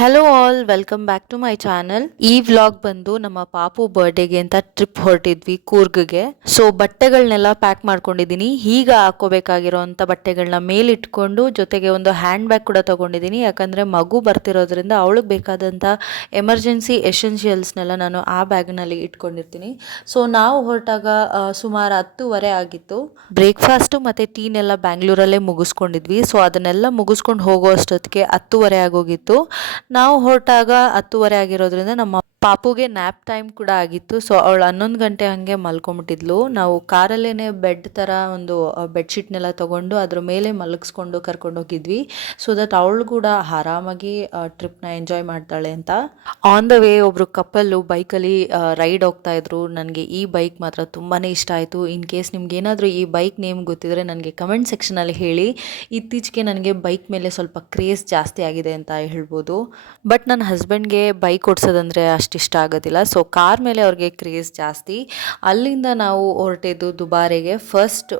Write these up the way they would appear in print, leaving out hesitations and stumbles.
Hello all, welcome back to my channel. ಈ vlog ಬಂದು ನಮ್ಮ ಪಾಪು ಬರ್ಡೇಗೆ ಅಂತ ಟ್ರಿಪ್ ಹೊರಟಿದ್ವಿ ಕೂರ್ಗ್ಗೆ. ಸೊ ಬಟ್ಟೆಗಳನ್ನೆಲ್ಲ ಪ್ಯಾಕ್ ಮಾಡ್ಕೊಂಡಿದ್ದೀನಿ. ಈಗ ಹಾಕೋಬೇಕಾಗಿರೋಂಥ ಬಟ್ಟೆಗಳನ್ನ ಮೇಲಿಟ್ಕೊಂಡು ಜೊತೆಗೆ ಒಂದು ಹ್ಯಾಂಡ್ ಬ್ಯಾಗ್ ಕೂಡ ತಗೊಂಡಿದ್ದೀನಿ. ಯಾಕಂದ್ರೆ ಮಗು ಬರ್ತಿರೋದ್ರಿಂದ ಅವಳಿಗೆ ಬೇಕಾದಂಥ ಎಮರ್ಜೆನ್ಸಿ ಎಸೆನ್ಷಿಯಲ್ಸ್ನೆಲ್ಲ ನಾನು ಆ ಬ್ಯಾಗ್ನಲ್ಲಿ ಇಟ್ಕೊಂಡಿರ್ತೀನಿ. ಸೊ ನಾವು ಹೊರಟಾಗ ಸುಮಾರು 10:30 ಆಗಿತ್ತು. ಬ್ರೇಕ್ಫಾಸ್ಟು ಮತ್ತು ಟೀನೆಲ್ಲ ಬ್ಯಾಂಗ್ಳೂರಲ್ಲೇ ಮುಗಿಸ್ಕೊಂಡಿದ್ವಿ. ಸೊ ಅದನ್ನೆಲ್ಲ ಮುಗಿಸ್ಕೊಂಡು ಹೋಗೋ ಅಷ್ಟೊತ್ತಿಗೆ 10:30 ಆಗೋಗಿತ್ತು. ನಾವು ಹೊರಟಾಗ 10:30 ಆಗಿರೋದ್ರಿಂದ ನಮ್ಮ ಪಾಪುಗೆ ನ್ಯಾಪ್ ಟೈಮ್ ಕೂಡ ಆಗಿತ್ತು. ಸೊ ಅವಳು 11 ಗಂಟೆ ಹಂಗೆ ಮಲ್ಕೊಂಬಿಟ್ಟಿದ್ಲು. ನಾವು ಕಾರಲ್ಲೇನೆ ಬೆಡ್ ಥರ ಒಂದು ಬೆಡ್ಶೀಟ್ನೆಲ್ಲ ತೊಗೊಂಡು ಅದ್ರ ಮೇಲೆ ಮಲಗಿಸ್ಕೊಂಡು ಕರ್ಕೊಂಡೋಗಿದ್ವಿ. ಸೊ ದಟ್ ಅವಳು ಕೂಡ ಆರಾಮಾಗಿ ಟ್ರಿಪ್ನ ಎಂಜಾಯ್ ಮಾಡ್ತಾಳೆ ಅಂತ. ಆನ್ ದ ವೇ ಒಬ್ಬರು ಕಪ್ಪಲ್ಲು ಬೈಕಲ್ಲಿ ರೈಡ್ ಹೋಗ್ತಾ ಇದ್ರು. ನನಗೆ ಈ ಬೈಕ್ ಮಾತ್ರ ತುಂಬಾ ಇಷ್ಟ ಆಯಿತು. ಇನ್ ಕೇಸ್ ನಿಮ್ಗೆ ಏನಾದರೂ ಈ ಬೈಕ್ ನೇಮ್ ಗೊತ್ತಿದ್ರೆ ನನಗೆ ಕಮೆಂಟ್ ಸೆಕ್ಷನಲ್ಲಿ ಹೇಳಿ. ಇತ್ತೀಚೆಗೆ ನನಗೆ ಬೈಕ್ ಮೇಲೆ ಸ್ವಲ್ಪ ಕ್ರೇಜ್ ಜಾಸ್ತಿ ಆಗಿದೆ ಅಂತ ಹೇಳ್ಬೋದು. ಬಟ್ ನನ್ನ ಹಸ್ಬೆಂಡ್ಗೆ ಬೈಕ್ ಓಡಿಸೋದಂದರೆ ಅಷ್ಟಿಷ್ಟ ಆಗೋದಿಲ್ಲ. ಸೊ ಕಾರ್ ಮೇಲೆ ಅವ್ರಿಗೆ ಕ್ರೇಜ್ ಜಾಸ್ತಿ. ಅಲ್ಲಿಂದ ನಾವು ಹೊರಟಿದ್ದು ದುಬಾರೆಗೆ. ಫಸ್ಟ್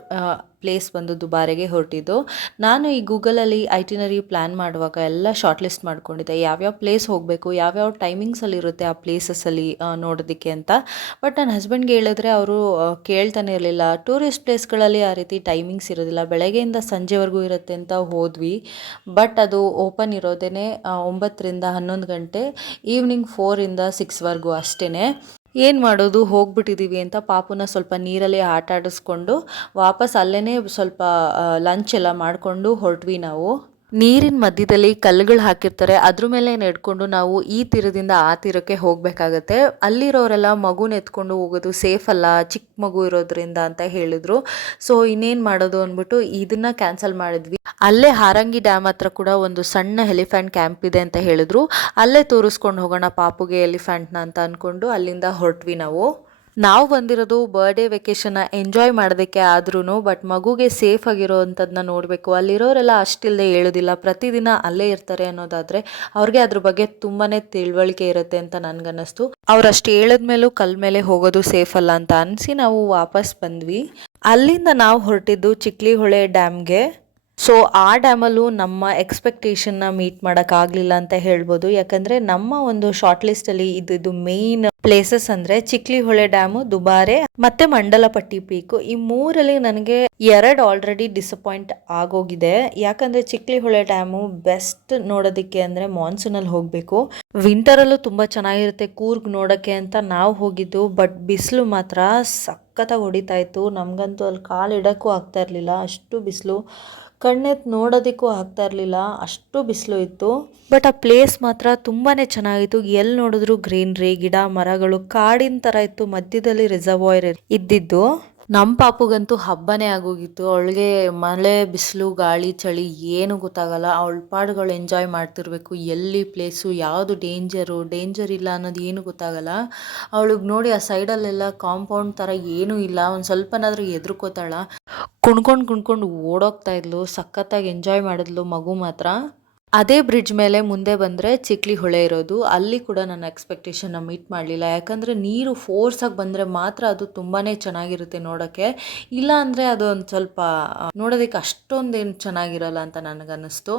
ಪ್ಲೇಸ್ ಬಂದು ದುಬಾರೆಗೆ ಹೊರಟಿದ್ದು. ನಾನು ಈ ಗೂಗಲಲ್ಲಿ ಐಟಿನರಿ ಪ್ಲ್ಯಾನ್ ಮಾಡುವಾಗ ಎಲ್ಲ ಶಾರ್ಟ್ ಲಿಸ್ಟ್ ಮಾಡ್ಕೊಂಡಿದ್ದೆ, ಯಾವ್ಯಾವ ಪ್ಲೇಸ್ ಹೋಗಬೇಕು, ಯಾವ್ಯಾವ ಟೈಮಿಂಗ್ಸಲ್ಲಿರುತ್ತೆ ಆ ಪ್ಲೇಸಸ್ಸಲ್ಲಿ ನೋಡೋದಕ್ಕೆ ಅಂತ. ಬಟ್ ನನ್ನ ಹಸ್ಬೆಂಡ್ಗೆ ಹೇಳಿದ್ರೆ ಅವರು ಕೇಳ್ತಾನೆ ಇರಲಿಲ್ಲ. ಟೂರಿಸ್ಟ್ ಪ್ಲೇಸ್ಗಳಲ್ಲಿ ಆ ರೀತಿ ಟೈಮಿಂಗ್ಸ್ ಇರೋದಿಲ್ಲ, ಬೆಳಗ್ಗೆಯಿಂದ ಸಂಜೆವರೆಗೂ ಇರುತ್ತೆ ಅಂತ ಹೋದ್ವಿ. ಬಟ್ ಅದು ಓಪನ್ ಇರೋದೇ 9ರಿಂದ 11 ಗಂಟೆ, ಈವ್ನಿಂಗ್ 4ರಿಂದ 6ವರೆಗೂ ಅಷ್ಟೇ. ಏನು ಮಾಡೋದು, ಹೋಗ್ಬಿಟ್ಟಿದ್ದೀವಿ ಅಂತ ಪಾಪುನ ಸ್ವಲ್ಪ ನೀರಲ್ಲಿ ಆಟ ಆಡಿಸ್ಕೊಂಡು ವಾಪಸ್ ಅಲ್ಲೇ ಸ್ವಲ್ಪ ಲಂಚ್ ಎಲ್ಲ ಮಾಡಿಕೊಂಡು ಹೊರಟ್ವಿ ನಾವು. ನೀರಿನ ಮಧ್ಯದಲ್ಲಿ ಕಲ್ಲುಗಳು ಹಾಕಿರ್ತಾರೆ, ಅದ್ರ ಮೇಲೆ ನಡ್ಕೊಂಡು ನಾವು ಈ ತೀರದಿಂದ ಆ ತೀರಕ್ಕೆ ಹೋಗಬೇಕಾಗತ್ತೆ. ಅಲ್ಲಿರೋರೆಲ್ಲ ಮಗುನ ಎತ್ಕೊಂಡು ಹೋಗೋದು ಸೇಫ್ ಅಲ್ಲ, ಚಿಕ್ಕ ಮಗು ಇರೋದ್ರಿಂದ ಅಂತ ಹೇಳಿದ್ರು. ಸೊ ಇನ್ನೇನು ಮಾಡೋದು ಅಂದ್ಬಿಟ್ಟು ಇದನ್ನ ಕ್ಯಾನ್ಸಲ್ ಮಾಡಿದ್ವಿ. ಅಲ್ಲೇ ಹಾರಂಗಿ ಡ್ಯಾಮ್ ಹತ್ರ ಕೂಡ ಒಂದು ಸಣ್ಣ ಎಲಿಫೆಂಟ್ ಕ್ಯಾಂಪ್ ಇದೆ ಅಂತ ಹೇಳಿದ್ರು. ಅಲ್ಲೇ ತೋರಿಸ್ಕೊಂಡು ಹೋಗೋಣ ಪಾಪುಗೆ ಎಲಿಫೆಂಟ್ನ ಅಂತ ಅಂದ್ಕೊಂಡು ಅಲ್ಲಿಂದ ಹೊರಟ್ವಿ ನಾವು. ನಾವು ಬಂದಿರೋದು ಬರ್ಡೇ ವೆಕೇಷನ್ನ ಎಂಜಾಯ್ ಮಾಡೋದಕ್ಕೆ ಆದ್ರೂ ಬಟ್ ಮಗುಗೆ ಸೇಫ್ ಆಗಿರೋ ಅಂಥದ್ದನ್ನ ನೋಡಬೇಕು. ಅಲ್ಲಿರೋರೆಲ್ಲ ಅಷ್ಟಿಲ್ಲದೆ ಹೇಳೋದಿಲ್ಲ, ಪ್ರತಿದಿನ ಅಲ್ಲೇ ಇರ್ತಾರೆ ಅನ್ನೋದಾದರೆ ಅವ್ರಿಗೆ ಅದ್ರ ಬಗ್ಗೆ ತುಂಬಾ ತಿಳುವಳಿಕೆ ಇರುತ್ತೆ ಅಂತ ನನಗನ್ನಿಸ್ತು. ಅವ್ರು ಅಷ್ಟು ಹೇಳಿದ್ಮೇಲೂ ಕಲ್ ಮೇಲೆ ಹೋಗೋದು ಸೇಫ್ ಅಲ್ಲ ಅಂತ ಅನಿಸಿ ನಾವು ವಾಪಸ್ ಬಂದ್ವಿ. ಅಲ್ಲಿಂದ ನಾವು ಹೊರಟಿದ್ದು ಚಿಕ್ಲಿಹೊಳೆ ಡ್ಯಾಮ್ಗೆ. ಸೊ ಆ ಡ್ಯಾಮಲ್ಲೂ ನಮ್ಮ ಎಕ್ಸ್ಪೆಕ್ಟೇಷನ್ನ ಮೀಟ್ ಮಾಡೋಕ್ಕಾಗಲಿಲ್ಲ ಅಂತ ಹೇಳ್ಬೋದು. ಯಾಕಂದರೆ ನಮ್ಮ ಒಂದು ಶಾರ್ಟ್ ಲಿಸ್ಟಲ್ಲಿ ಇದು ಮೇಯ್ನ್ ಪ್ಲೇಸಸ್ ಅಂದರೆ ಚಿಕ್ಲಿಹೊಳೆ ಡ್ಯಾಮು, ದುಬಾರೆ ಮತ್ತು ಮಂಡಲಪಟ್ಟಿ ಪೀಕು. ಈ ಮೂರಲ್ಲಿ ನನಗೆ 2 ಆಲ್ರೆಡಿ ಡಿಸಪಾಯಿಂಟ್ ಆಗೋಗಿದೆ. ಯಾಕಂದರೆ ಚಿಕ್ಲಿಹೊಳೆ ಡ್ಯಾಮು ಬೆಸ್ಟ್ ನೋಡೋದಕ್ಕೆ ಅಂದರೆ ಮಾನ್ಸೂನಲ್ಲಿ ಹೋಗಬೇಕು. ವಿಂಟರಲ್ಲೂ ತುಂಬ ಚೆನ್ನಾಗಿರುತ್ತೆ ಕೂರ್ಗ್ ನೋಡೋಕ್ಕೆ ಅಂತ ನಾವು ಹೋಗಿದ್ದು. ಬಟ್ ಬಿಸಿಲು ಮಾತ್ರ ಸಖತ್ತಾಗಿ ಹೊಡಿತಾ ಇತ್ತು. ನಮಗಂತೂ ಅಲ್ಲಿ ಕಾಲಿಡೋಕ್ಕೂ ಆಗ್ತಾ ಇರಲಿಲ್ಲ, ಅಷ್ಟು ಬಿಸಿಲು. ಕಣ್ಣೆತ್ತು ನೋಡೋದಕ್ಕೂ ಆಗ್ತಾ ಇರಲಿಲ್ಲ, ಅಷ್ಟು ಬಿಸಿಲು ಇತ್ತು. ಬಟ್ ಆ ಪ್ಲೇಸ್ ಮಾತ್ರ ತುಂಬಾ ಚೆನ್ನಾಗಿತ್ತು. ಎಲ್ಲಿ ನೋಡಿದ್ರು ಗ್ರೀನ್ರಿ, ಗಿಡ ಮರಗಳು, ಕಾಡಿನ ಥರ ಇತ್ತು. ಮಧ್ಯದಲ್ಲಿ ರಿಸರ್ವಾಯರ್ ಇದ್ದಿದ್ದು. ನಮ್ಮ ಪಾಪುಗಂತೂ ಹಬ್ಬನೇ ಆಗೋಗಿತ್ತು. ಅವಳಿಗೆ ಮಳೆ, ಬಿಸಿಲು, ಗಾಳಿ, ಚಳಿ ಏನು ಗೊತ್ತಾಗಲ್ಲ. ಅವಳ ಪಾಡುಗಳು ಎಂಜಾಯ್ ಮಾಡ್ತಿರ್ಬೇಕು. ಎಲ್ಲಿ ಪ್ಲೇಸು, ಯಾವುದು ಡೇಂಜರ್ ಇಲ್ಲ ಅನ್ನೋದು ಏನು ಗೊತ್ತಾಗಲ್ಲ. ಅವಳಿಗೆ ನೋಡಿ ಆ ಸೈಡಲ್ಲೆಲ್ಲ ಕಾಂಪೌಂಡ್ ಥರ ಏನೂ ಇಲ್ಲ. ಒಂದು ಸ್ವಲ್ಪನಾದರೂ ಎದುರ್ಕೋತಾಳ. ಕುಣ್ಕೊಂಡು ಓಡೋಗ್ತಾ ಇದ್ಲು. ಸಖತ್ತಾಗಿ ಎಂಜಾಯ್ ಮಾಡಿದ್ಲು ಮಗು ಮಾತ್ರ. ಅದೇ ಬ್ರಿಡ್ಜ್ ಮೇಲೆ ಮುಂದೆ ಬಂದರೆ ಚಿಕ್ಲಿಹೊಳೆ ಇರೋದು. ಅಲ್ಲಿ ಕೂಡ ನನ್ನ ಎಕ್ಸ್ಪೆಕ್ಟೇಷನ್ನ ಮೀಟ್ ಮಾಡಲಿಲ್ಲ. ಯಾಕಂದರೆ ನೀರು ಫೋರ್ಸಾಗಿ ಬಂದರೆ ಮಾತ್ರ ಅದು ತುಂಬಾ ಚೆನ್ನಾಗಿರುತ್ತೆ ನೋಡೋಕ್ಕೆ. ಇಲ್ಲ ಅಂದರೆ ಅದು ಒಂದು ಸ್ವಲ್ಪ ನೋಡೋದಕ್ಕೆ ಅಷ್ಟೊಂದೇನು ಚೆನ್ನಾಗಿರಲ್ಲ ಅಂತ ನನಗನ್ನಿಸ್ತು.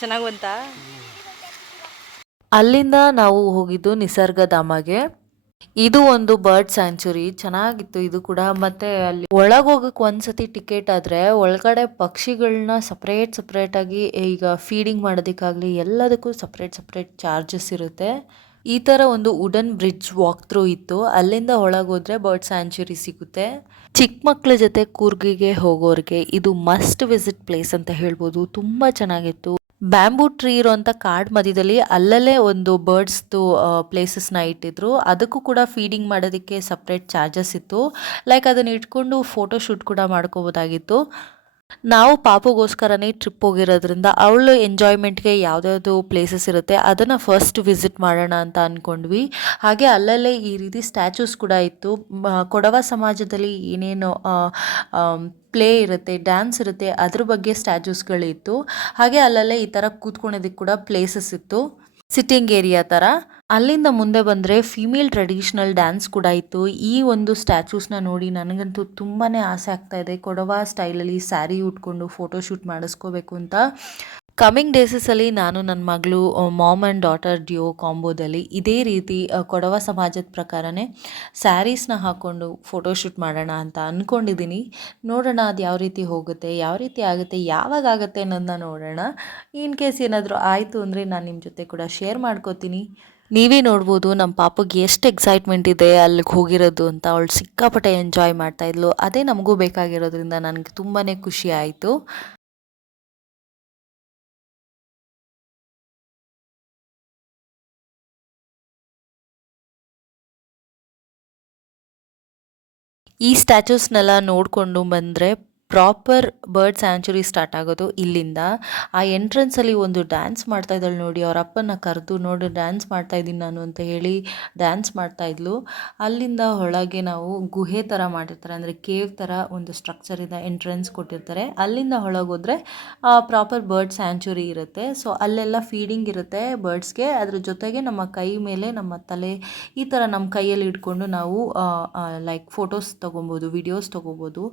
ಚೆನ್ನಾಗಿ ಬಂತ. ಅಲ್ಲಿಂದ ನಾವು ಹೋಗಿದ್ದು ನಿಸರ್ಗಧಾಮಗೆ. ಇದು ಒಂದು ಬರ್ಡ್ ಸ್ಯಾಂಚುರಿ, ಚೆನ್ನಾಗಿತ್ತು ಇದು ಕೂಡ. ಮತ್ತೆ ಅಲ್ಲಿ ಒಳಗೋಗಕ್ಕೆ ಒಂದ್ಸತಿ ಟಿಕೆಟ್ ಆದ್ರೆ ಒಳಗಡೆ ಪಕ್ಷಿಗಳನ್ನ ಸಪ್ರೇಟಾಗಿ ಈಗ ಫೀಡಿಂಗ್ ಮಾಡೋದಕ್ಕಾಗಲಿ ಎಲ್ಲದಕ್ಕೂ ಸಪ್ರೇಟ್ ಚಾರ್ಜಸ್ ಇರುತ್ತೆ. ಈ ಥರ ಒಂದು ವುಡನ್ ಬ್ರಿಡ್ಜ್ ವಾಕ್ ಥ್ರೂ ಇತ್ತು. ಅಲ್ಲಿಂದ ಒಳಗೋದ್ರೆ ಬರ್ಡ್ ಸ್ಯಾಂಚುರಿ ಸಿಗುತ್ತೆ. ಚಿಕ್ಕ ಮಕ್ಕಳ ಜೊತೆ ಕೂರ್ಗಿಗೆ ಹೋಗೋರಿಗೆ ಇದು ಮಸ್ಟ್ ವಿಸಿಟ್ ಪ್ಲೇಸ್ ಅಂತ ಹೇಳ್ಬೋದು. ತುಂಬ ಚೆನ್ನಾಗಿತ್ತು. ಬ್ಯಾಂಬೂ ಟ್ರೀ ಇರೋಂಥ ಕಾಡು ಮಧ್ಯದಲ್ಲಿ ಅಲ್ಲಲ್ಲೇ ಒಂದು ಬರ್ಡ್ಸ್ದು ಪ್ಲೇಸಸ್ನ ಇಟ್ಟಿದ್ರು. ಅದಕ್ಕೂ ಕೂಡ ಫೀಡಿಂಗ್ ಮಾಡೋದಕ್ಕೆ ಸಪ್ರೇಟ್ ಚಾರ್ಜಸ್ ಇತ್ತು. ಲೈಕ್ ಅದನ್ನು ಇಟ್ಕೊಂಡು ಫೋಟೋ ಶೂಟ್ ಕೂಡ ಮಾಡ್ಕೋಬೋದಾಗಿತ್ತು. ನಾವು ಪಾಪುಗೋಸ್ಕರನೇ ಟ್ರಿಪ್ ಹೋಗಿರೋದ್ರಿಂದ ಅವಳು ಎಂಜಾಯ್ಮೆಂಟ್ಗೆ ಯಾವುದ್ಯಾವುದು ಪ್ಲೇಸಸ್ ಇರುತ್ತೆ ಅದನ್ನು ಫಸ್ಟ್ ವಿಸಿಟ್ ಮಾಡೋಣ ಅಂತ ಅಂದ್ಕೊಂಡ್ವಿ. ಹಾಗೆ ಅಲ್ಲಲ್ಲೇ ಈ ರೀತಿ ಸ್ಟ್ಯಾಚೂಸ್ ಕೂಡ ಇತ್ತು. ಕೊಡವ ಸಮಾಜದಲ್ಲಿ ಏನೇನು ಪ್ಲೇ ಇರುತ್ತೆ, ಡ್ಯಾನ್ಸ್ ಇರುತ್ತೆ, ಅದ್ರ ಬಗ್ಗೆ ಸ್ಟ್ಯಾಚೂಸ್ಗಳಿತ್ತು. ಹಾಗೆ ಅಲ್ಲಲ್ಲೇ ಈ ಥರ ಕೂತ್ಕೊಳ್ಳೋದಕ್ಕೆ ಕೂಡ ಪ್ಲೇಸಸ್ ಇತ್ತು, ಸಿಟ್ಟಿಂಗ್ ಏರಿಯಾ ಥರ. ಅಲ್ಲಿಂದ ಮುಂದೆ ಬಂದರೆ ಫೀಮೇಲ್ ಟ್ರೆಡಿಷ್ನಲ್ ಡ್ಯಾನ್ಸ್ ಕೂಡ ಇತ್ತು. ಈ ಒಂದು ಸ್ಟ್ಯಾಚೂಸ್ನ ನೋಡಿ ನನಗಂತೂ ತುಂಬಾ ಆಸೆ ಆಗ್ತಾ ಇದೆ, ಕೊಡವ ಸ್ಟೈಲಲ್ಲಿ ಸ್ಯಾರಿ ಉಟ್ಕೊಂಡು ಫೋಟೋಶೂಟ್ ಮಾಡಿಸ್ಕೋಬೇಕು ಅಂತ. ಕಮಿಂಗ್ ಡೇಸಸಲ್ಲಿ ನಾನು ನನ್ನ ಮಗಳು ಮಾಮ್ ಆ್ಯಂಡ್ ಡಾಟರ್ ಡ್ಯೂ ಕಾಂಬೋದಲ್ಲಿ ಇದೇ ರೀತಿ ಕೊಡವ ಸಮಾಜದ ಪ್ರಕಾರನೇ ಸ್ಯಾರೀಸ್ನ ಹಾಕ್ಕೊಂಡು ಫೋಟೋಶೂಟ್ ಮಾಡೋಣ ಅಂತ ಅಂದ್ಕೊಂಡಿದ್ದೀನಿ. ನೋಡೋಣ ಅದು ಯಾವ ರೀತಿ ಹೋಗುತ್ತೆ, ಯಾವ ರೀತಿ ಆಗುತ್ತೆ, ಯಾವಾಗ ಆಗುತ್ತೆ ಅನ್ನೋದನ್ನ ನೋಡೋಣ. ಇನ್ ಕೇಸ್ ಏನಾದರೂ ಆಯಿತು ಅಂದರೆ ನಾನು ನಿಮ್ಮ ಜೊತೆ ಕೂಡ ಶೇರ್ ಮಾಡ್ಕೋತೀನಿ. ನೀವೇ ನೋಡ್ಬೋದು ನಮ್ಮ ಪಾಪಗೆ ಎಷ್ಟು ಎಕ್ಸೈಟ್ಮೆಂಟ್ ಇದೆ ಅಲ್ಲಿಗೆ ಹೋಗಿರೋದು ಅಂತ. ಅವಳು ಸಿಕ್ಕಾಪಟ್ಟೆ ಎಂಜಾಯ್ ಮಾಡ್ತಾಯಿದ್ಲು. ಅದೇ ನಮಗೂ ಬೇಕಾಗಿರೋದ್ರಿಂದ ನನಗೆ ತುಂಬಾ ಖುಷಿ ಆಯಿತು. ಈ ಸ್ಟ್ಯಾಚೂಸ್ನೆಲ್ಲ ನೋಡಿಕೊಂಡು ಬಂದರೆ ಪ್ರಾಪರ್ ಬರ್ಡ್ ಸ್ಯಾಂಚುರಿ ಸ್ಟಾರ್ಟ್ ಆಗೋದು ಇಲ್ಲಿಂದ. ಆ ಎಂಟ್ರೆನ್ಸಲ್ಲಿ ಒಂದು ಡ್ಯಾನ್ಸ್ ಮಾಡ್ತಾಯಿದ್ದಾಳೆ ನೋಡಿ, ಅವ್ರ ಅಪ್ಪನ ಕರೆದು ನೋಡಿ ಡ್ಯಾನ್ಸ್ ಮಾಡ್ತಾಯಿದ್ದೀನಿ ನಾನು ಅಂತ ಹೇಳಿ ಡ್ಯಾನ್ಸ್ ಮಾಡ್ತಾಯಿದ್ಲು. ಅಲ್ಲಿಂದ ಒಳಗೆ ನಾವು ಗುಹೆ ಥರ ಮಾಡಿರ್ತಾರೆ, ಅಂದರೆ ಕೇವ್ ಥರ ಒಂದು ಸ್ಟ್ರಕ್ಚರಿಂದ ಎಂಟ್ರೆನ್ಸ್ ಕೊಟ್ಟಿರ್ತಾರೆ. ಅಲ್ಲಿಂದ ಒಳಗೋದ್ರೆ ಪ್ರಾಪರ್ ಬರ್ಡ್ ಸ್ಯಾಂಚುರಿ ಇರುತ್ತೆ. ಸೊ ಅಲ್ಲೆಲ್ಲ ಫೀಡಿಂಗ್ ಇರುತ್ತೆ ಬರ್ಡ್ಸ್ಗೆ. ಅದ್ರ ಜೊತೆಗೆ ನಮ್ಮ ಕೈ ಮೇಲೆ ನಮ್ಮ ತಲೆ ಈ ಥರ ನಮ್ಮ ಕೈಯಲ್ಲಿ ಇಟ್ಕೊಂಡು ನಾವು ಲೈಕ್ ಫೋಟೋಸ್ ತೊಗೊಬೋದು, ವಿಡಿಯೋಸ್ ತೊಗೋಬೋದು,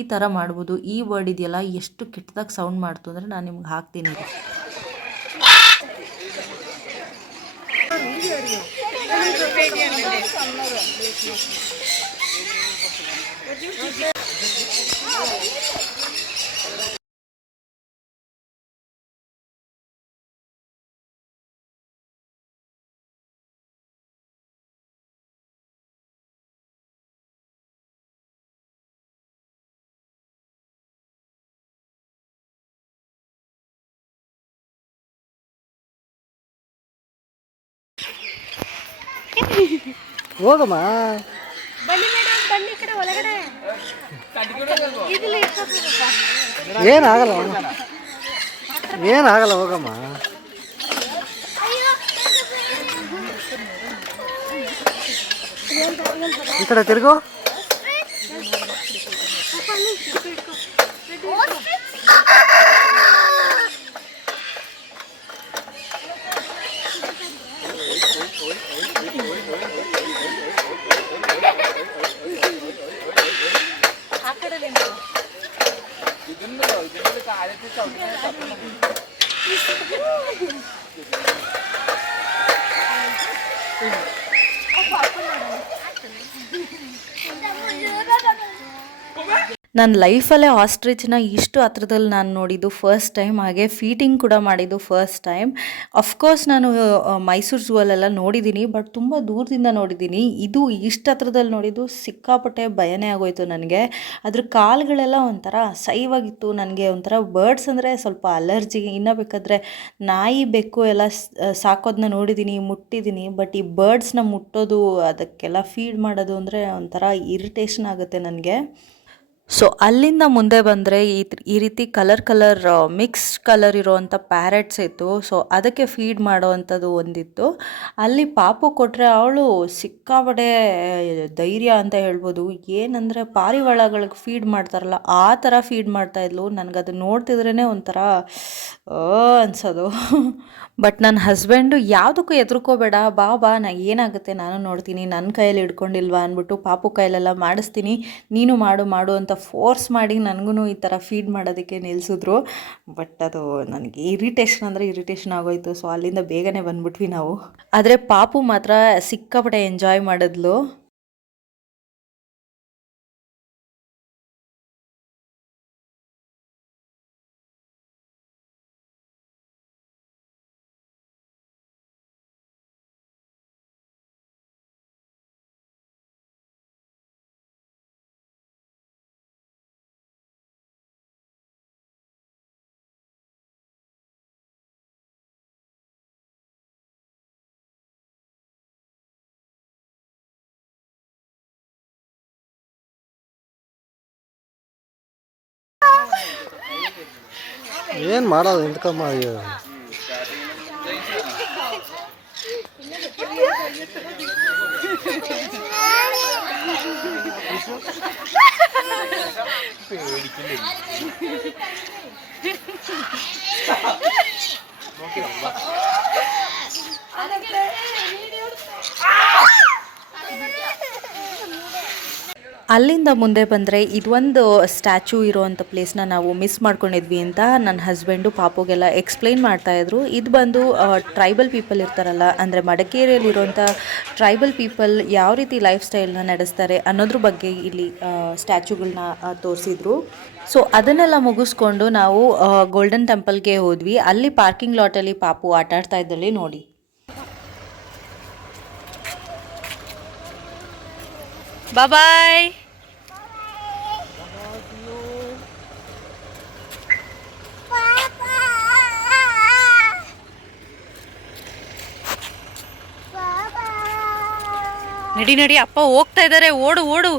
ಈ ಥರ ಮಾಡ್ಬೋದು. ಈ ವರ್ಡ್ ಇದೆಯಲ್ಲ ಎಷ್ಟು ಕೆಟ್ಟದಾಗಿ ಸೌಂಡ್ ಮಾಡ್ತು ಅಂದರೆ ನಾನು ನಿಮ್ಗೆ ಹಾಕ್ತೀನಿ. ಹೋಗಮ್ಮ, ಏನಾಗಲ್ಲ ಏನಾಗಲ್ಲ, ಹೋಗಮ್ಮ. ಈ ಕಡೆ ತಿರುಗು. ನನ್ನ ಲೈಫಲ್ಲೇ ಆಸ್ಟ್ರಿಚ್ನ ಇಷ್ಟು ಹತ್ರದಲ್ಲಿ ನಾನು ನೋಡಿದ್ದು ಫಸ್ಟ್ ಟೈಮ್. ಹಾಗೆ ಫೀಟಿಂಗ್ ಕೂಡ ಮಾಡಿದ್ದು ಫಸ್ಟ್ ಟೈಮ್. ಅಫ್ಕೋರ್ಸ್ ನಾನು ಮೈಸೂರು ಝೂ ಅಲ್ಲೆಲ್ಲ ನೋಡಿದ್ದೀನಿ, ಬಟ್ ತುಂಬ ದೂರದಿಂದ ನೋಡಿದ್ದೀನಿ. ಇದು ಇಷ್ಟು ಹತ್ರದಲ್ಲಿ ನೋಡಿದ್ದು ಸಿಕ್ಕಾಪಟ್ಟೆ ಭಯನೇ ಆಗೋಯ್ತು ನನಗೆ. ಅದ್ರ ಕಾಲುಗಳೆಲ್ಲ ಒಂಥರ ಅಸಹ್ಯವಾಗಿತ್ತು. ನನಗೆ ಒಂಥರ ಬರ್ಡ್ಸ್ ಅಂದರೆ ಸ್ವಲ್ಪ ಅಲರ್ಜಿ. ಇನ್ನು ಬೇಕಾದರೆ ನಾಯಿ ಬೆಕ್ಕು ಎಲ್ಲ ಸಾಕೋದನ್ನ ನೋಡಿದ್ದೀನಿ, ಮುಟ್ಟಿದ್ದೀನಿ. ಬಟ್ ಈ ಬರ್ಡ್ಸ್ನ ಮುಟ್ಟೋದು, ಅದಕ್ಕೆಲ್ಲ ಫೀಡ್ ಮಾಡೋದು ಅಂದರೆ ಒಂಥರ ಇರಿಟೇಷನ್ ಆಗುತ್ತೆ ನನಗೆ. ಸೊ ಅಲ್ಲಿಂದ ಮುಂದೆ ಬಂದರೆ ಈ ರೀತಿ ಕಲರ್ ಮಿಕ್ಸ್ ಕಲರ್ ಇರೋವಂಥ ಪ್ಯಾರೆಟ್ಸ್ ಇತ್ತು. ಸೊ ಅದಕ್ಕೆ ಫೀಡ್ ಮಾಡೋ ಅಂಥದ್ದು ಒಂದಿತ್ತು. ಅಲ್ಲಿ ಪಾಪು ಕೊಟ್ಟರೆ ಅವಳು ಸಿಕ್ಕಾಪಟ್ಟೆ ಧೈರ್ಯ ಅಂತ ಹೇಳ್ಬೋದು. ಏನಂದರೆ ಪಾರಿವಾಳಗಳಿಗೆ ಫೀಡ್ ಮಾಡ್ತಾರಲ್ಲ ಆ ಥರ ಫೀಡ್ ಮಾಡ್ತಾಯಿದ್ಲು. ನನಗದು ನೋಡ್ತಿದ್ರೇ ಒಂಥರ ಅನ್ಸೋದು. ಬಟ್ ನನ್ನ ಹಸ್ಬೆಂಡು ಯಾವುದಕ್ಕೂ ಹೆದರ್ಕೋಬೇಡ, ಬಾ ಏನಾಗುತ್ತೆ ನಾನು ನೋಡ್ತೀನಿ, ನನ್ನ ಕೈಯಲ್ಲಿ ಹಿಡ್ಕೊಂಡಿಲ್ವಾ ಅಂದ್ಬಿಟ್ಟು ಪಾಪು ಕೈಯಲ್ಲೆಲ್ಲ ಮಾಡಿಸ್ತೀನಿ, ನೀನು ಮಾಡು ಅಂತ ಫೋರ್ಸ್ ಮಾಡಿ ನನಗೂ ಈ ಥರ ಫೀಡ್ ಮಾಡೋದಕ್ಕೆ ನಿಲ್ಲಿಸಿದ್ರು. ಬಟ್ ಅದು ನನಗೆ ಇರಿಟೇಷನ್ ಆಗೋಯ್ತು. ಸೊ ಅಲ್ಲಿಂದ ಬೇಗನೆ ಬಂದ್ಬಿಟ್ವಿ ನಾವು. ಆದರೆ ಪಾಪು ಮಾತ್ರ ಸಿಕ್ಕಾಪಟ್ಟೆ ಎಂಜಾಯ್ ಮಾಡಿದ್ಲು. ಏನು ಮಾಡೋದು ಇಂತಕಮ್ಮ. ಅಲ್ಲಿಂದ ಮುಂದೆ ಬಂದರೆ ಇದೊಂದು ಸ್ಟ್ಯಾಚ್ಯೂ ಇರೋವಂಥ ಪ್ಲೇಸ್ನ ನಾವು ಮಿಸ್ ಮಾಡ್ಕೊಂಡಿದ್ವಿ ಅಂತ ನನ್ನ ಹಸ್ಬೆಂಡು ಪಾಪುಗೆಲ್ಲ ಎಕ್ಸ್ಪ್ಲೈನ್ ಮಾಡ್ತಾಯಿದ್ರು. ಇದು ಬಂದು ಟ್ರೈಬಲ್ ಪೀಪಲ್ ಇರ್ತಾರಲ್ಲ, ಅಂದರೆ ಮಡಿಕೇರಿಯಲ್ಲಿರುವಂಥ ಟ್ರೈಬಲ್ ಪೀಪಲ್ ಯಾವ ರೀತಿ ಲೈಫ್ ಸ್ಟೈಲ್ನ ನಡೆಸ್ತಾರೆ ಅನ್ನೋದ್ರ ಬಗ್ಗೆ ಇಲ್ಲಿ ಸ್ಟ್ಯಾಚ್ಯೂಗಳನ್ನ ತೋರಿಸಿದ್ರು. ಸೊ ಅದನ್ನೆಲ್ಲ ಮುಗಿಸ್ಕೊಂಡು ನಾವು ಗೋಲ್ಡನ್ ಟೆಂಪಲ್ಗೆ ಹೋದ್ವಿ. ಅಲ್ಲಿ ಪಾರ್ಕಿಂಗ್ ಲಾಟಲ್ಲಿ ಪಾಪು ಆಟ ಆಡ್ತಾ ಇದ್ದಲ್ಲಿ ನೋಡಿ. ಬಾಯ್. ನಡಿ ನಡಿ, ಅಪ್ಪ ಹೋಗ್ತಾ ಇದ್ದಾರೆ, ಓಡು ಓಡು.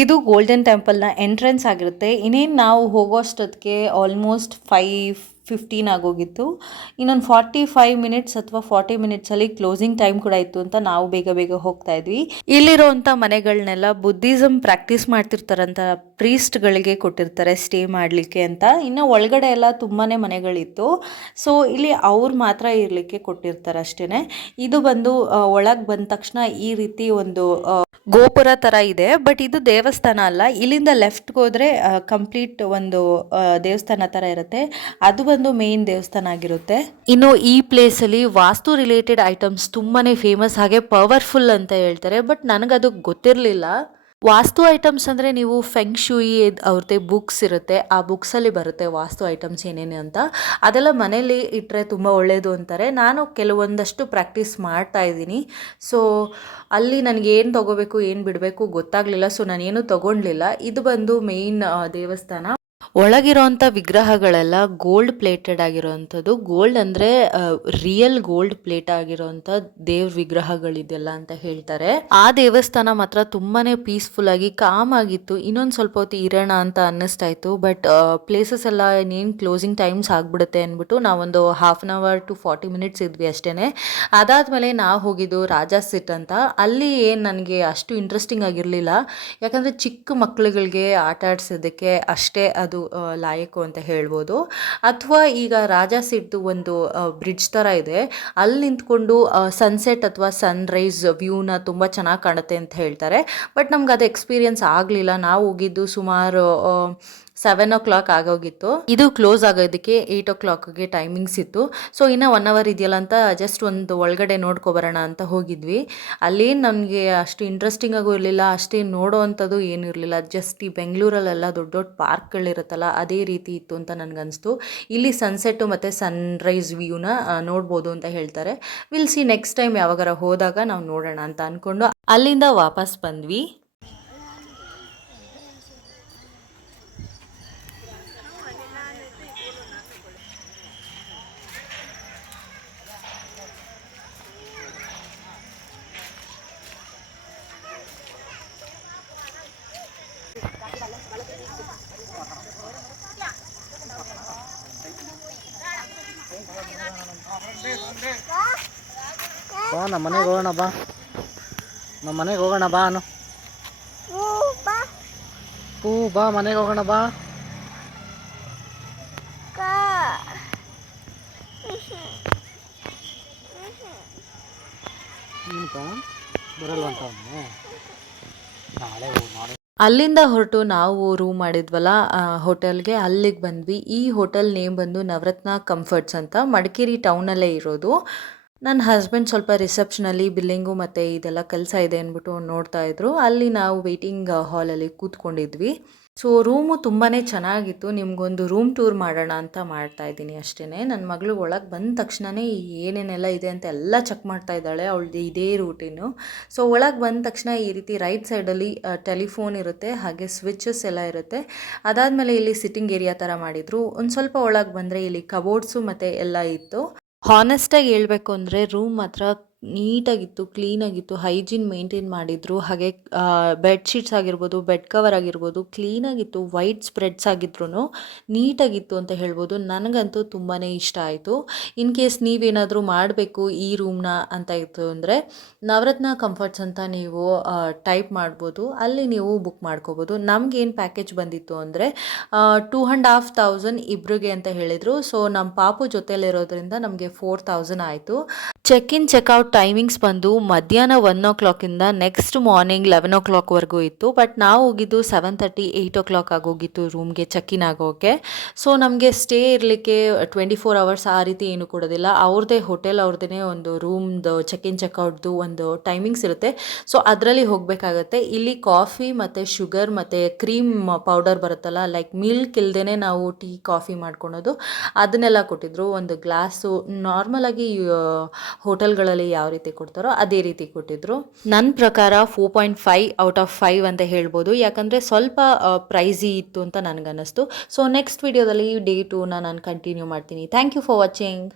ಇದು ಗೋಲ್ಡನ್ ಟೆಂಪಲ್ನ ಎಂಟ್ರೆನ್ಸ್ ಆಗಿರುತ್ತೆ. ಇನ್ನೇನು ನಾವು ಹೋಗೋಷ್ಟೊತ್ತಿಗೆ ಆಲ್ಮೋಸ್ಟ್ 5:15 ಆಗೋಗಿತ್ತು. ಇನ್ನೊಂದು 45 ಮಿನಿಟ್ಸ್ ಅಥವಾ 40 ಮಿನಿಟ್ಸಲ್ಲಿ ಕ್ಲೋಸಿಂಗ್ ಟೈಮ್ ಕೂಡ ಇತ್ತು ಅಂತ ನಾವು ಬೇಗ ಬೇಗ ಹೋಗ್ತಾ ಇದ್ವಿ. ಇಲ್ಲಿರೋವಂಥ ಮನೆಗಳನ್ನೆಲ್ಲ ಬುದ್ಧಿಸಮ್ ಪ್ರಾಕ್ಟೀಸ್ ಮಾಡ್ತಿರ್ತಾರಂತ ಪ್ರೀಸ್ಟ್ಗಳಿಗೆ ಕೊಟ್ಟಿರ್ತಾರೆ ಸ್ಟೇ ಮಾಡಲಿಕ್ಕೆ ಅಂತ. ಇನ್ನು ಒಳಗಡೆ ಎಲ್ಲ ತುಂಬಾ ಮನೆಗಳಿತ್ತು. ಸೊ ಇಲ್ಲಿ ಅವ್ರು ಮಾತ್ರ ಇರಲಿಕ್ಕೆ ಕೊಟ್ಟಿರ್ತಾರೆ ಅಷ್ಟೇ. ಇದು ಬಂದು ಒಳಗೆ ಬಂದ ತಕ್ಷಣ ಈ ರೀತಿ ಒಂದು ಗೋಪುರ ಥರ ಇದೆ, ಬಟ್ ಇದು ದೇವಸ್ಥಾನ ಅಲ್ಲ. ಇಲ್ಲಿಂದ ಲೆಫ್ಟ್ಗೆ ಹೋದರೆ ಕಂಪ್ಲೀಟ್ ಒಂದು ದೇವಸ್ಥಾನ ಥರ ಇರುತ್ತೆ. ಅದು ಬಂದು ಮೇನ್ ದೇವಸ್ಥಾನ ಆಗಿರುತ್ತೆ. ಇನ್ನು ಈ ಪ್ಲೇಸಲ್ಲಿ ವಾಸ್ತು ರಿಲೇಟೆಡ್ ಐಟಮ್ಸ್ ತುಂಬಾ ಫೇಮಸ್, ಹಾಗೆ ಪವರ್ಫುಲ್ ಅಂತ ಹೇಳ್ತಾರೆ. ಬಟ್ ನನಗದು ಗೊತ್ತಿರಲಿಲ್ಲ. ವಾಸ್ತು ಐಟಮ್ಸ್ ಅಂದರೆ ನೀವು ಫೆಂಗ್ ಶೂಯಿ ಅವ್ರದ್ದೇ ಬುಕ್ಸ್ ಇರುತ್ತೆ, ಆ ಬುಕ್ಸಲ್ಲಿ ಬರುತ್ತೆ ವಾಸ್ತು ಐಟಮ್ಸ್ ಏನೇನು ಅಂತ. ಅದೆಲ್ಲ ಮನೇಲಿ ಇಟ್ಟರೆ ತುಂಬ ಒಳ್ಳೆಯದು ಅಂತಾರೆ. ನಾನು ಕೆಲವೊಂದಷ್ಟು ಪ್ರಾಕ್ಟೀಸ್ ಮಾಡ್ತಾ ಇದ್ದೀನಿ. ಸೊ ಅಲ್ಲಿ ನನಗೆ ಏನು ತೊಗೋಬೇಕು ಏನು ಬಿಡಬೇಕು ಗೊತ್ತಾಗಲಿಲ್ಲ. ಸೊ ನಾನೇನು ತೊಗೊಳ್ಲಿಲ್ಲ. ಇದು ಬಂದು ಮೇಯ್ನ್ ದೇವಸ್ಥಾನ. ಒಳಗಿರೋಂಥ ವಿಗ್ರಹಗಳೆಲ್ಲ ಗೋಲ್ಡ್ ಪ್ಲೇಟೆಡ್ ಆಗಿರೋವಂಥದ್ದು. ಗೋಲ್ಡ್ ಅಂದರೆ ರಿಯಲ್ ಗೋಲ್ಡ್ ಪ್ಲೇಟ್ ಆಗಿರೋಂಥ ದೇವ್ರ ವಿಗ್ರಹಗಳಿದೆಲ್ಲ ಅಂತ ಹೇಳ್ತಾರೆ. ಆ ದೇವಸ್ಥಾನ ಮಾತ್ರ ತುಂಬಾ ಪೀಸ್ಫುಲ್ ಆಗಿ ಕಾಮ್ ಆಗಿತ್ತು. ಇನ್ನೊಂದು ಸ್ವಲ್ಪ ಹೊತ್ತು ಇರೋಣ ಅಂತ ಅನ್ನಿಸ್ತಾ ಇತ್ತು. ಬಟ್ ಪ್ಲೇಸಸ್ ಎಲ್ಲ ಇನ್ನೇನು ಕ್ಲೋಸಿಂಗ್ ಟೈಮ್ಸ್ ಆಗಿಬಿಡುತ್ತೆ ಅಂದ್ಬಿಟ್ಟು ನಾವೊಂದು 1/2 hour to 40 minutes ಇದ್ವಿ ಅಷ್ಟೇ. ಅದಾದಮೇಲೆ ನಾವು ಹೋಗಿದ್ದು ರಾಜಾ ಸಿಟ್ ಅಂತ. ಅಲ್ಲಿ ಏನು ನನಗೆ ಅಷ್ಟು ಇಂಟ್ರೆಸ್ಟಿಂಗ್ ಆಗಿರಲಿಲ್ಲ, ಯಾಕಂದರೆ ಚಿಕ್ಕ ಮಕ್ಕಳುಗಳಿಗೆ ಆಟ ಆಡಿಸೋದಕ್ಕೆ ಅಷ್ಟೇ ಅದು ಲಾಯಕು ಅಂತ ಹೇಳ್ಬೋದು. ಅಥವಾ ಈಗ ರಾಜಾ ಸಿಟ್ದು ಒಂದು ಬ್ರಿಡ್ಜ್ ಥರ ಇದೆ, ಅಲ್ಲಿ ನಿಂತ್ಕೊಂಡು ಸನ್ಸೆಟ್ ಅಥವಾ ಸನ್ರೈಸ್ ವ್ಯೂನ ತುಂಬ ಚೆನ್ನಾಗಿ ಕಾಣುತ್ತೆ ಅಂತ ಹೇಳ್ತಾರೆ. ಬಟ್ ನಮ್ಗೆ ಅದು ಎಕ್ಸ್ಪೀರಿಯನ್ಸ್ ಆಗಲಿಲ್ಲ. ನಾವು ಹೋಗಿದ್ದು ಸುಮಾರು 7 o'clock ಆಗೋಗಿತ್ತು. ಇದು ಕ್ಲೋಸ್ ಆಗೋದಕ್ಕೆ 8 o'clockಗೆ ಟೈಮಿಂಗ್ಸ್ ಇತ್ತು. ಸೊ ಇನ್ನು 1 hour ಇದೆಯಲ್ಲ ಅಂತ ಜಸ್ಟ್ ಒಂದು ಒಳಗಡೆ ನೋಡ್ಕೊಬರೋಣ ಅಂತ ಹೋಗಿದ್ವಿ. ಅಲ್ಲೇನು ನಮಗೆ ಅಷ್ಟು ಇಂಟ್ರೆಸ್ಟಿಂಗ್ ಆಗೂ ಇರಲಿಲ್ಲ, ಅಷ್ಟೇ ನೋಡೋ ಅಂಥದ್ದು ಏನೂ ಇರಲಿಲ್ಲ. ಜಸ್ಟ್ ಈ ಬೆಂಗಳೂರಲ್ಲೆಲ್ಲ ದೊಡ್ಡ ದೊಡ್ಡ ಪಾರ್ಕ್ಗಳಿರುತ್ತಲ್ಲ ಅದೇ ರೀತಿ ಇತ್ತು ಅಂತ ನನಗನ್ನಿಸ್ತು. ಇಲ್ಲಿ ಸನ್ಸೆಟ್ಟು ಮತ್ತು ಸನ್ರೈಸ್ ವ್ಯೂನ ನೋಡ್ಬೋದು ಅಂತ ಹೇಳ್ತಾರೆ. ವಿಲ್ ಸಿ ನೆಕ್ಸ್ಟ್ ಟೈಮ್ ಯಾವಾಗಾರ ಹೋದಾಗ ನಾವು ನೋಡೋಣ ಅಂತ ಅಂದ್ಕೊಂಡು ಅಲ್ಲಿಂದ ವಾಪಸ್ ಬಂದ್ವಿ. ಬಾ ನಮ್ಮ ಮನೆಗೆ ಹೋಗೋಣ, ಬಾ ನಮ್ಮ ಮನೆಗೆ ಹೋಗೋಣ, ಬಾ ಅನು ಪೂ ಬಾ ಮನೆಗೆ ಹೋಗೋಣ, ಬಾ ಬರಲ್ವಂತ ನಾಳೆ ನಾಳೆ. ಅಲ್ಲಿಂದ ಹೊರಟು ನಾವು ರೂಮ್ ಮಾಡಿದ್ವಲ್ಲ ಹೋಟೆಲ್ಗೆ, ಅಲ್ಲಿಗೆ ಬಂದ್ವಿ. ಈ ಹೋಟೆಲ್ ನೇಮ್ ಬಂದು ನವರತ್ನ ಕಂಫರ್ಟ್ಸ್ ಅಂತ, ಮಡಿಕೇರಿ ಟೌನಲ್ಲೇ ಇರೋದು. ನನ್ನ ಹಸ್ಬೆಂಡ್ ಸ್ವಲ್ಪ ರಿಸೆಪ್ಷನಲ್ಲಿ ಬಿಲ್ಲಿಂಗು ಮತ್ತು ಇದೆಲ್ಲ ಕೆಲಸ ಇದೆ ಅಂದ್ಬಿಟ್ಟು ನೋಡ್ತಾ ಇದ್ರು. ಅಲ್ಲಿ ನಾವು ವೆಯ್ಟಿಂಗ್ ಹಾಲಲ್ಲಿ ಕೂತ್ಕೊಂಡಿದ್ವಿ. ಸೊ ರೂಮು ತುಂಬಾ ಚೆನ್ನಾಗಿತ್ತು. ನಿಮಗೊಂದು ರೂಮ್ ಟೂರ್ ಮಾಡೋಣ ಅಂತ ಮಾಡ್ತಾ ಇದ್ದೀನಿ ಅಷ್ಟೇ. ನನ್ನ ಮಗಳು ಒಳಗೆ ಬಂದ ತಕ್ಷಣವೇ ಏನೇನೆಲ್ಲ ಇದೆ ಅಂತ ಎಲ್ಲ ಚೆಕ್ ಮಾಡ್ತಾ ಇದ್ದಾಳೆ. ಅವಳದ್ದು ಇದೇ ರೂಟೀನು. ಸೊ ಒಳಗೆ ಬಂದ ತಕ್ಷಣ ಈ ರೀತಿ ರೈಟ್ ಸೈಡಲ್ಲಿ ಟೆಲಿಫೋನ್ ಇರುತ್ತೆ, ಹಾಗೆ ಸ್ವಿಚಸ್ ಎಲ್ಲ ಇರುತ್ತೆ. ಅದಾದಮೇಲೆ ಇಲ್ಲಿ ಸಿಟ್ಟಿಂಗ್ ಏರಿಯಾ ಥರ ಮಾಡಿದರು. ಒಂದು ಸ್ವಲ್ಪ ಒಳಗೆ ಬಂದರೆ ಇಲ್ಲಿ ಕಬೋರ್ಡ್ಸು ಮತ್ತು ಎಲ್ಲ ಇತ್ತು. ಹಾನೆಸ್ಟಾಗಿ ಹೇಳಬೇಕು ಅಂದರೆ ರೂಮ್ ಮಾತ್ರ ನೀಟಾಗಿತ್ತು, ಕ್ಲೀನಾಗಿತ್ತು, ಹೈಜೀನ್ ಮೇಂಟೈನ್ ಮಾಡಿದ್ರು. ಹಾಗೆ ಬೆಡ್ಶೀಟ್ಸ್ ಆಗಿರ್ಬೋದು, ಬೆಡ್ ಕವರ್ ಆಗಿರ್ಬೋದು ಕ್ಲೀನಾಗಿತ್ತು. ವೈಟ್ ಸ್ಪ್ರೆಡ್ಸ್ ಆಗಿದ್ರು ನೀಟಾಗಿತ್ತು ಅಂತ ಹೇಳ್ಬೋದು. ನನಗಂತೂ ತುಂಬಾ ಇಷ್ಟ ಆಯಿತು. ಇನ್ ಕೇಸ್ ನೀವೇನಾದರೂ ಮಾಡಬೇಕು ಈ ರೂಮ್ನ ಅಂತ ಇತ್ತು ಅಂದರೆ ನವರತ್ನ ಕಂಫರ್ಟ್ಸ್ ಅಂತ ನೀವು ಟೈಪ್ ಮಾಡ್ಬೋದು, ಅಲ್ಲಿ ನೀವು ಬುಕ್ ಮಾಡ್ಕೋಬೋದು. ನಮಗೇನು ಪ್ಯಾಕೇಜ್ ಬಂದಿತ್ತು ಅಂದರೆ 2,500 ಇಬ್ರಿಗೆ ಅಂತ ಹೇಳಿದರು. ಸೊ ನಮ್ಮ ಪಾಪು ಜೊತೆಲಿರೋದ್ರಿಂದ ನಮಗೆ 4,000 ಆಯಿತು. ಚೆಕ್ ಇನ್ ಚೆಕ್ಔಟ್ ಟೈಮಿಂಗ್ಸ್ ಬಂದು ಮಧ್ಯಾಹ್ನ 1 ಇಂದ ನೆಕ್ಸ್ಟ್ ಮಾರ್ನಿಂಗ್ 11 ವರೆಗೂ ಇತ್ತು. ಬಟ್ ನಾವು ಹೋಗಿದ್ದು 7:30 8 ಆಗೋಗಿತ್ತು ರೂಮ್ಗೆ ಚೆಕ್ ಇನ್ ಆಗೋಕ್ಕೆ. ಸೊ ನಮಗೆ ಸ್ಟೇ ಇರಲಿಕ್ಕೆ 24 ಅವರ್ಸ್ ಆ ರೀತಿ ಏನು ಕೊಡೋದಿಲ್ಲ. ಅವ್ರದ್ದೇ ಹೋಟೆಲ್, ಅವ್ರದ್ದೇ ಒಂದು ರೂಮ್ದು ಚೆಕ್ ಇನ್ ಚೆಕ್ಔಟ್ದು ಒಂದು ಟೈಮಿಂಗ್ಸ್ ಇರುತ್ತೆ. ಸೊ ಅದರಲ್ಲಿ ಹೋಗಬೇಕಾಗತ್ತೆ. ಇಲ್ಲಿ ಕಾಫಿ ಮತ್ತು ಶುಗರ್ ಮತ್ತು ಕ್ರೀಮ್ ಪೌಡರ್ ಬರುತ್ತಲ್ಲ, ಲೈಕ್ ಮಿಲ್ಕ್ ಇಲ್ದೇ ನಾವು ಟೀ ಕಾಫಿ ಮಾಡ್ಕೊಳೋದು, ಅದನ್ನೆಲ್ಲ ಕೊಟ್ಟಿದ್ರು. ಒಂದು ಗ್ಲಾಸು ನಾರ್ಮಲಾಗಿ ಹೋಟೆಲ್ಗಳಲ್ಲಿ ಯಾವ ರೀತಿ ಕೊಡ್ತಾರೋ ಅದೇ ರೀತಿ ಕೊಟ್ಟಿದ್ರು. ನನ್ನ ಪ್ರಕಾರ 4.5 ಔಟ್ ಆಫ್ 5 ಅಂತ ಹೇಳ್ಬೋದು, ಯಾಕಂದರೆ ಸ್ವಲ್ಪ ಪ್ರೈಸಿ ಇತ್ತು ಅಂತ ನನಗನ್ನಿಸ್ತು. ಸೊ ನೆಕ್ಸ್ಟ್ ವಿಡಿಯೋದಲ್ಲಿ ಡೇ 2ನ ನಾನು ಕಂಟಿನ್ಯೂ ಮಾಡ್ತೀನಿ. Thank you for watching.